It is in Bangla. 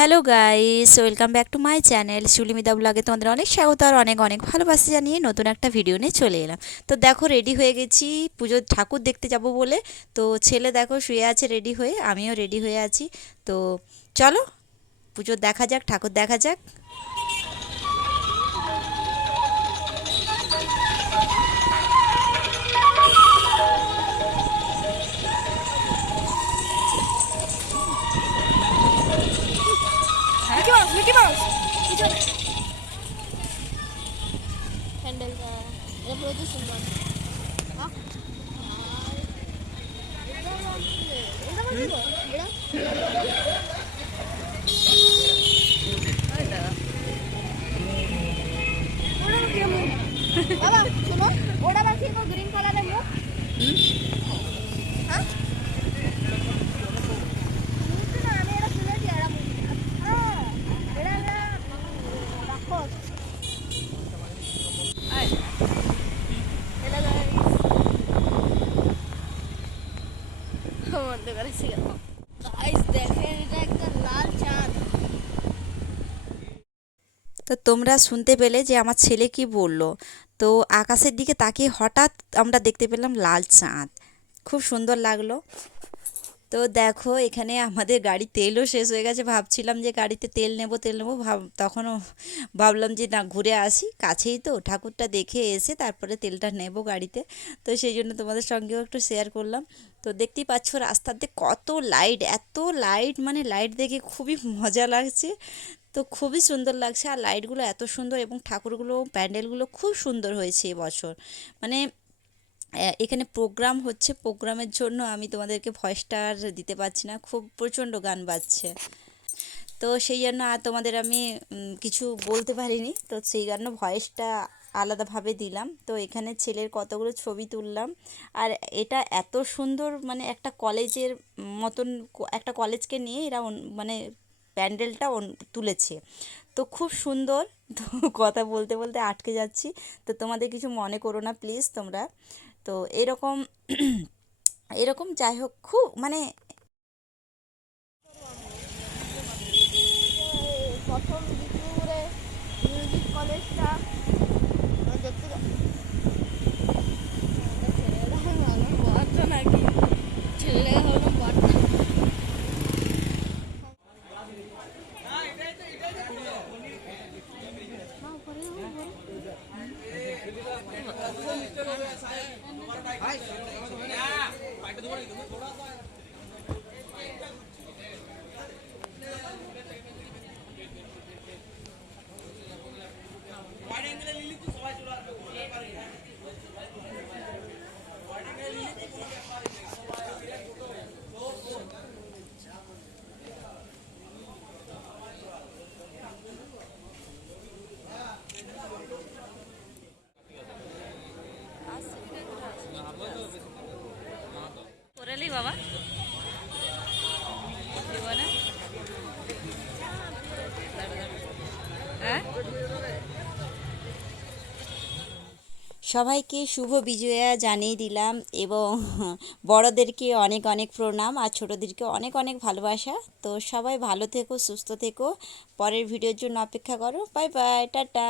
Hello guys, welcome back to my channel সুলিমিদা ব্লগে তোমাদের অনেক স্বাগত আর অনেক অনেক ভালোবাসা জানিয়ে নতুন একটা ভিডিও নিয়ে চলে এলাম। তো দেখো রেডি হয়ে গেছি, পুজোর ঠাকুর দেখতে যাব বলে। তো ছেলে দেখো শুয়ে আছে রেডি হয়ে, আমিও রেডি হয়ে আছি। তো চলো পুজো দেখা যাক, ঠাকুর দেখা যাক। हैंडल का ये बहुत सुंदर हां इधर इधर इधर बाबा सुनो ओड़ा बाकी को ग्रीन कलर है मुंह हां দেখেন, এটা একটা লাল চাঁদ। তো তোমরা শুনতে পেলে যে আমার ছেলে কি বলল। তো আকাশের দিকে তাকিয়ে হঠাৎ আমরা দেখতে পেলাম লাল চাঁদ। খুব সুন্দর লাগল। তো দেখো, এখানে আমাদের গাড়ি তেলও শেষ হয়ে গেছে। ভাবছিলাম যে গাড়িতে তেল নেব, তেল নেব। ভাব, তখনও ভাবলাম যে না, ঘুরে আসি। কাছেই তো, ঠাকুরটা দেখে এসে তারপরে তেলটা নেব গাড়িতে। তো সেই জন্য তোমাদের সঙ্গেও একটু শেয়ার করলাম। তো দেখতেই পাচ্ছ রাস্তাতে কত লাইট এত লাইট মানে লাইট দেখে খুবই মজা লাগছে। তো খুবই সুন্দর লাগছে। আর লাইটগুলো এত সুন্দর এবং ঠাকুরগুলো, প্যান্ডেলগুলো খুব সুন্দর হয়েছে এবছর মানে এখানে প্রোগ্রাম হচ্ছে প্রোগ্রামের জন্য আমি তোমাদেরকে ভয়েসটা আর দিতে পারছি না, খুব প্রচণ্ড গান বাজছে। তো সেই জন্য আর তোমাদের আমি কিছু বলতে পারিনি। তো সেই জন্য ভয়েসটা আলাদাভাবে দিলাম। তো এখানে ছেলের কতগুলো ছবি তুললাম। আর এটা এত সুন্দর মানে একটা কলেজের মতন, একটা কলেজকে নিয়ে এরা মানে প্যান্ডেলটা তুলেছে। তো খুব সুন্দর, তো কথা বলতে বলতে আটকে যাচ্ছি। তো তোমাদের কিছু মনে করো না প্লিজ তোমরা। তো এরকম এরকম যাই হোক খুব মানে প্রথম দ্বিতীয় মিউজিক কলেজটা। দেখতে ભાઈ. সবাইকে শুভ বিজয়া জানিয়ে দিলাম এবং বড়দেরকে অনেক অনেক প্রণাম আর ছোটোদেরকে অনেক অনেক ভালোবাসা। তো সবাই ভালো থেকো, সুস্থ থেকো। পরের ভিডিওর জন্য অপেক্ষা করো। Bye bye, tata.